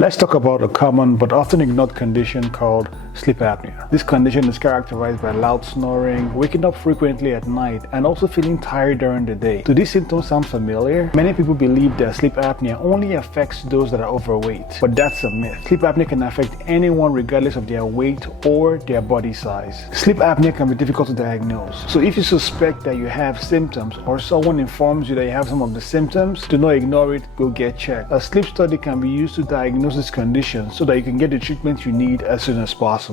Let's talk about a common but often ignored condition called sleep apnea. This condition is characterized by loud snoring, waking up frequently at night, and also feeling tired during the day. Do these symptoms sound familiar? Many people believe that sleep apnea only affects those that are overweight, but that's a myth. Sleep apnea can affect anyone regardless of their weight or their body size. Sleep apnea can be difficult to diagnose, so if you suspect that you have symptoms or someone informs you that you have some of the symptoms, do not ignore it, go get checked. A sleep study can be used to diagnose this condition so that you can get the treatment you need as soon as possible.